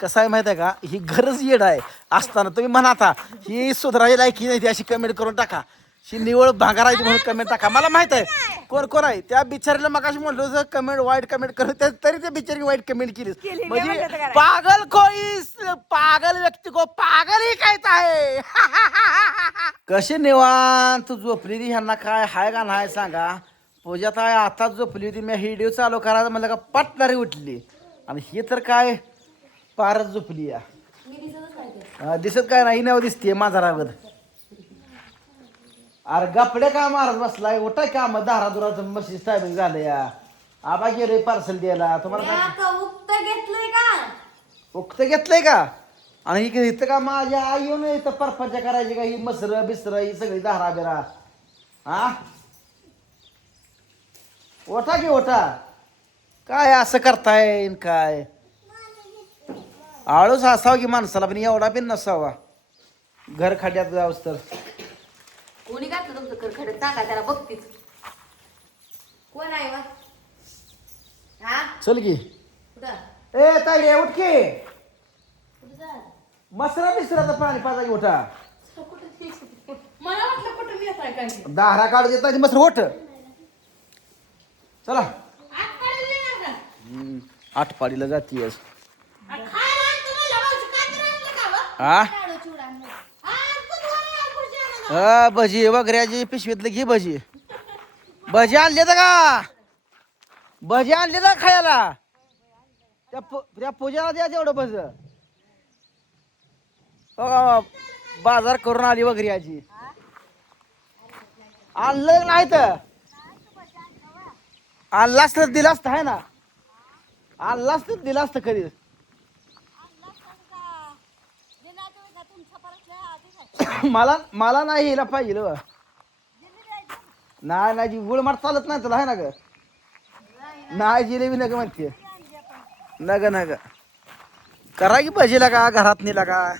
कसं आहे माहिती आहे का, ही गरज येड आहे असताना तुम्ही म्हणा आता ही सुधारायची लायकी नाही ती अशी कमेंट करून टाका, ही निवळ भांगारायची म्हणून कमेंट टाका. मला माहित आहे कोण कोण आहे. त्या बिचारीला मग अशी म्हणलो जर कमेंट वाईट कमेंट करत तरी त्या बिचारी वाईट कमेंट केली म्हणजे पागल कोईस पागल व्यक्ती को पागल ही कहता आहे. कशी निवांत झोपली ती, ह्यांना काय हाय का नाही सांगा. पूजा काय आताच झोपली होती, मी व्हिडिओ चालू करायला म्हणलं का पटणारी उठली आणि ही तर काय पारच झोपली या. दिसत काय नाही नव दिसते माझा रागत. अरे गपडे का मारत बसलाय, उठाय का मग दारादुराचं मशीन टायमिंग झालं या. आबा गेले पार्सल द्यायला तुम्हाला काय उक्त घेतलंय का. आणि इथं का माझ्या आई येऊन इथं परपंच करायची का ही मसर बिसर ही सगळी दारा बिरा. हा ओठा की ओठा, काय असं करताय काय. आळूच असावा की माणसाला पण एवढा पण नसावा घर खड्यात जाऊस तर. कोणी घातलं तुमचं घर खड्यात सांगा त्याला बघतीच. कोण आहे वा हा चल की कुठं ए ताई उठ की, कुठं जा मसरा बिसराचं पाणी पाजा की ओठा. मला वाटलं कुठं मी येताय काय दारा काढू देत नाही मसर ओठ. चला आत काढून येणार का आठपाडीला जातीयस खायला आणतो मला भाऊजी काय तर आणलं का व? हा. लाडू चिवडा आणलं. कुठं खुर्ची आणलं. हा भजी वगैरेची पिशवीतलं घे भजी. भजी आणले तर का, भजी आणले तर खायला त्या पूजाला द्या तेवढं भज. बाजार करून आली वगैरे आजी. आणलं नाही तर आणलास तर दिलास तर आहे ना, आणलास तर दिलास तर कधी. मला मला नाही यायला पाहिजे व. नाही नाही गुळमाट चालत नाही तुला आहे ना ग. नाही जिलेबी नग म्हणते नग नग करा की भजीला का घरात नेला का.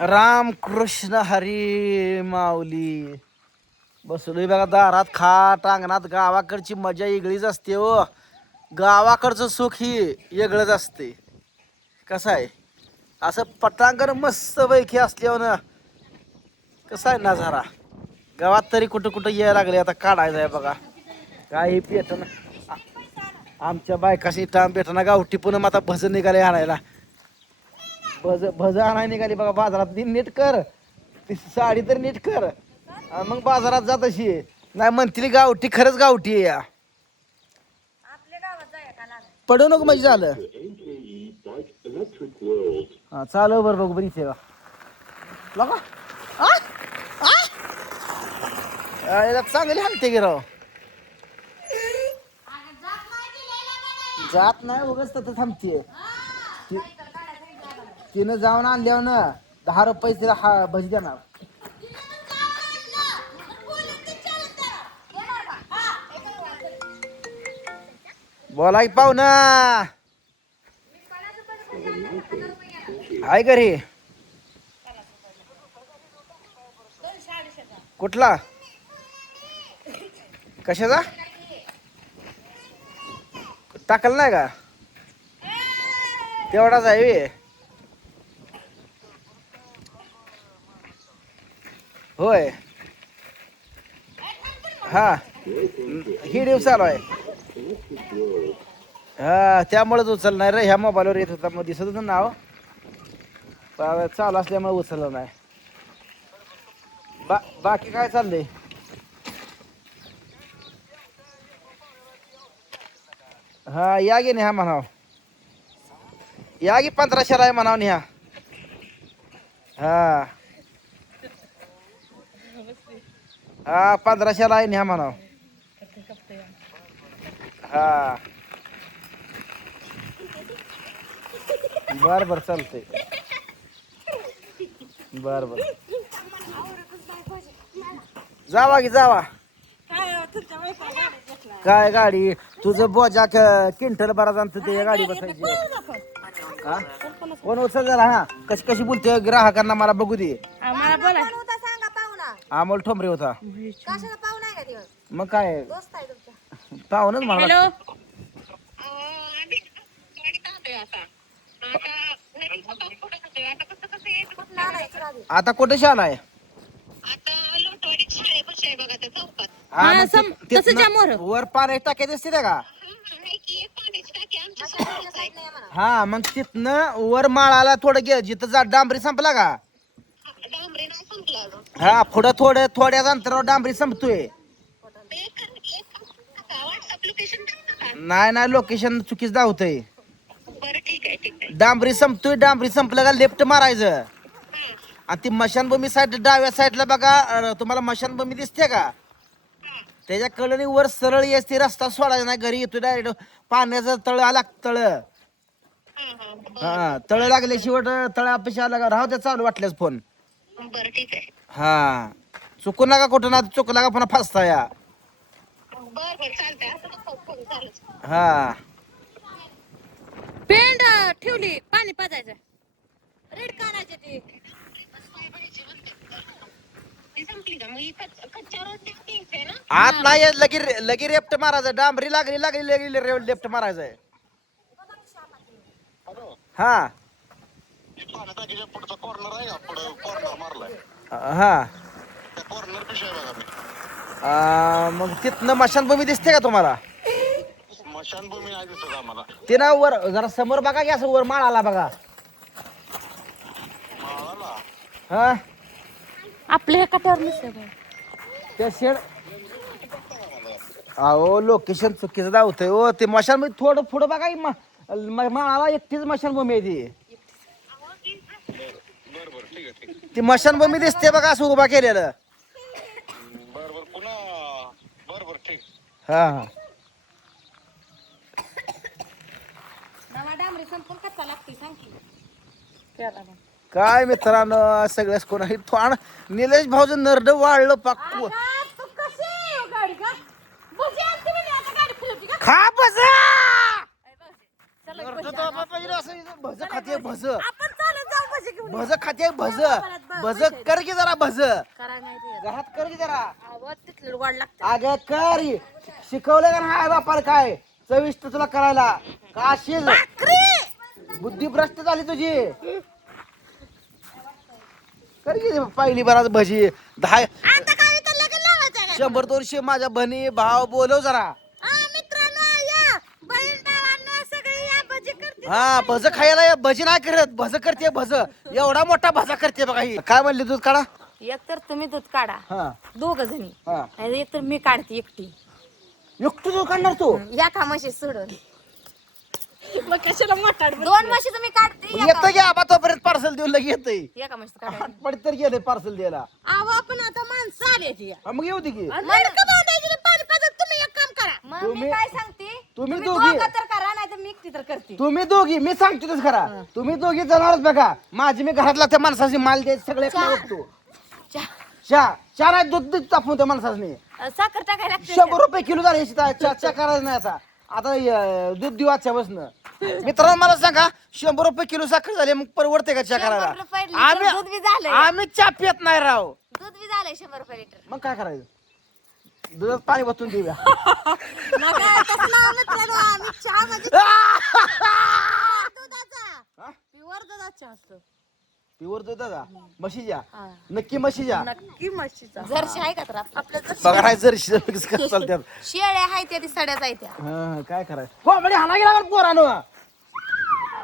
राम कृष्ण हरी माऊली. बसलोय बघा दारात खाट अंगणात. गावाकडची मजा वेगळीच असते हो. गावाकडचं सुख ही वेगळंच असते. कसं आहे असं पटांगण मस्त पैकी असल्यावर ना कसं आहे नजारा. गावात तरी कुठं कुठं यायला लागले आता काढायचं आहे बघा. काही पेटन आमच्या बायकाशी टाइम भेटना गावठी पुन्हा आता भज निघाले आणायला. भज आणायला निघाली बघा बाजारात. ती नीट कर ती साडी तर नीट कर आणि मग बाजारात जात अशी नाही म्हणतील गावठी खरंच गावठी आहे या. पडू नको म्हणजे झालं. हा चालू बरं बघू बरी इथे का चांगली हाणते की राव. जात नाही उगाच तर थांबते. तिनं जाऊन आणल्यावर ना 10 रुपये तिला हा भजी देणार. बोला की पाहुणा आहे घरी. कुठला कशाचा टाकल नाही का तेवढाच आहे व्हय? होय हा ही दिवस चालू आहे. हा त्यामुळेच उचलणार रे. ह्या मोबाईलवर येत होता मग दिसत होतं नाव चालू असल्यामुळे उचललं नाही. बाकी काय चाललंय. हा या गे न्या म्हणाव या गे 1500 आहे म्हणाव न्या. हा हा 1500 आहे न्या म्हणाव. हा बर बर चालतंय. बर बर जावा की जावा. काय गाडी तुझं बोजा क्विंटल बरा जाणतं ते गाडी बसायची. हा कोण उचल जरा. हा कशी कशी बोलते ग्राहकांना मला बघू दे. अमोल ठोंबरे होता. मग काय पाहुणच म्हणा. आता कुठे शाळा आहे? आता लोटवाडीत शाळेपाशी आहे बघा त्या चौकात. हा, हा, मग तसं तिथनं समोर. वर पाण्याची टाक्या दिसते त्या का? नाही की एक पाण्याची टाकी आमच्या समोरच आहे. हा, मग तिथनं वर माळाला थोडं गे, जिथं जा डांबरी संपला का? डांबरी नाही संपलं अजून. हा, पुढं थोड्याच अंतरावर डांबरी संपतोय. व्हॉट्सअप लोकेशन टाकता का? नाही लोकेशन चुकीच दावतंय. बरं ठीक आहे. डांबरी संपतोय, डांबरी संपलं का लेफ्ट मारायचं. आणि ती मशानभूमी साईड डाव्या साईडला बघा, तुम्हाला मशानभूमी दिसते का? त्याच्या कडेने वर सरळ येस ते रस्ता सोडायचा नाही, घरी येतो डायरेक्ट पाण्याचं तळ आला तळ. हा, तळ लागल्याशिवाय तळापाशी आला का राहू त्या चालू वाटल्यास फोन. बरं ठीक आहे. हा, चुकू नका कुठं ना, चुकला का पुन्हा फसता या. बरं चालतंय. असं नको फोन चालूच. हा, पेंड ठेवली पाणी पाजायचं. रेड काढायचे ते. ती संपली का? मग ही कच्च्या रोडची टीच आहे ना? आत नाही लगी लेफ्ट मारायचं. डांबरी लागली लेफ्ट मारायचंय. हा पाण्याच्या पुढचा कॉर्नर आहे का? पुढं कॉर्नर मारलाय. हा, त्या कॉर्नर पिशा आहे बघा मी. मग तिथनं मशानभूमी दिसते का तुम्हाला? स्मशानभूमी नाही दिसत आम्हाला. ते ना वर जरा समोर बघा की, असं वर माळाला बघा. माळाला हा, आपल्या ह्या काट्यावर नसतं. त्या शेड. अहो लोकेशन चुकीचं दावतंय हो. ते मशानभूमी थोडं पुढं बघा की, माळाला एकटीच मशानभूमी आहे ती. बरं ठीक आहे. ती मशानभूमी दिसते बघा, असं उभा केलेलं. बरं पुन्हा बरं ठीक. हा, नवा डांबरी संपून कच्चा लागते सांग की. काय मित्रांनो, सगळ्याच कोणाही थोड निलेश भाऊचं नरड वाढलं पाक्कू. तू कशी आहे गाडी का? भजी आणते म्हणे, आता गाडी फिरवते का? खा भज. चला भज खाते भज. आपण चालत जाऊ भजी घेऊन. भज खाते भज. भज कर की जरा भज. करा नाही ते. घरात कर की जरा. आवाज तिथलं गोड लागतं. अगं कर. शिकवलं का नाही बापाला काय चविष्ट तुला करायला? का अशीच बुद्धी भ्रष्ट झाली तुझी. कर की पहिली बराच भजी. 10 आता काय तर लगेच लावायचं. 100-200 माझ्या बहिणी भाव बोलव जरा. मित्रांनो या बहीण भावांना सगळे या भजी करते. हा, भज खायला ये. भजी नाही करत, भज करते भज. एवढा मोठा भजा करते बघा ही. काय म्हणली दूध काढा? एक तर तुम्ही दूध काढा हा, 2 जणी. हा. आणि एक तर मी काढते एकटी. एकटू दूध काढणार तू? या का म्हशी सोडून. मग कशाला मोठा 2 म्हशी तुम्ही काढते. येतं की आबा तोपर्यंत पार्सल देऊन लगे येतंय. एका म्हशी काढायला. पण तर गेले पार्सल द्यायला. अहो आपण आता माणसं आली ती. मग येऊ दे की. मडकं बांधायची पाणी पाजत. तुम्ही एक काम करा. मग मी काय सांगते, तुम्ही तुम्ही दोघी- दोघं तर करा नाही तर मी एकटी तर करते. तुम्ही दोघी, मी सांगतो तेच खरा. तुम्ही दोघी जाणारच बघा. माझी मी घरातला त्या माणसाची माल द्यायचं सगळे बघतो. चार आहे दूध दूध तापून त्या माणसाने. साखर टाकायला लागते. 100 रुपये किलो झाले. चर्चा करायचं नाही आता. आता दूध देऊ आजच्या बसनं. मित्रांनो मला सांगा, 100 रुपये किलो साखर झाली, मग परवडते का चहा 100 रुपये करायला? लिटर दूध बी झालंय. आम्ही चहा पित नाही राव. दूध बी झालंय 100 रुपये लिटर. मग काय करायचं? दुधात पाणी बसून देऊया. नका तसं लावा मित्रांनो. आम्ही चहा म्हणजे दुधाचा प्युअर दुधाचा असतो. प्युअर दुधाचा म्हशीच्या? हा. नक्की म्हशीच्या? नक्की म्हशीचा. जर्शी आहे का तर आपल्या बघा नाही जर्शी मिक्स करत चालत्यात. शेळ्या आहेत त्या सड्याच आहेत त्या. हा, काय करायचं? हो म्हणजे हाना गेला का पोरानो?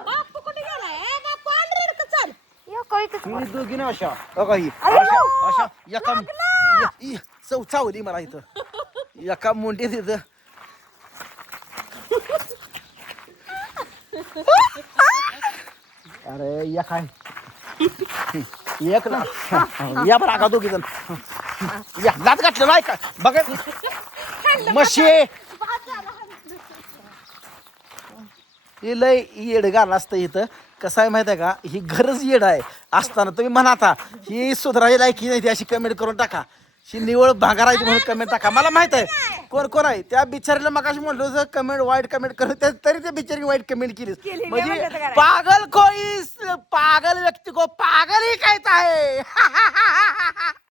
बापू कुठे गेलाय? ए बापू आंध्रेड का चल. यो कविता तुम्ही दोघी ना अशा बघा ही अशा एका चावली मला इथं एका मुंडीत इथं. अरे या काय एक ना या बरं का दोघी जण या लात घातलं नाही का बघा म्हशी. ही लय येड गाणं असतं इथं. कसं आहे माहिती आहे का, ही गरज येड आहे असताना तुम्ही म्हणा आता ही सुधारायची लायकी नाही ती अशी कमेंट करून टाका. ही निवळ भांगारायची म्हणून कमेंट टाका. मला माहित आहे कोण कोण आहे. त्या बिचारीला मग अशी म्हणलो जर कमेंट वाईट कमेंट करत तरी त्या बिचारी वाईट कमेंट केली. म्हणजे पागल कोई पागल व्यक्ती को पागल ही कहता है.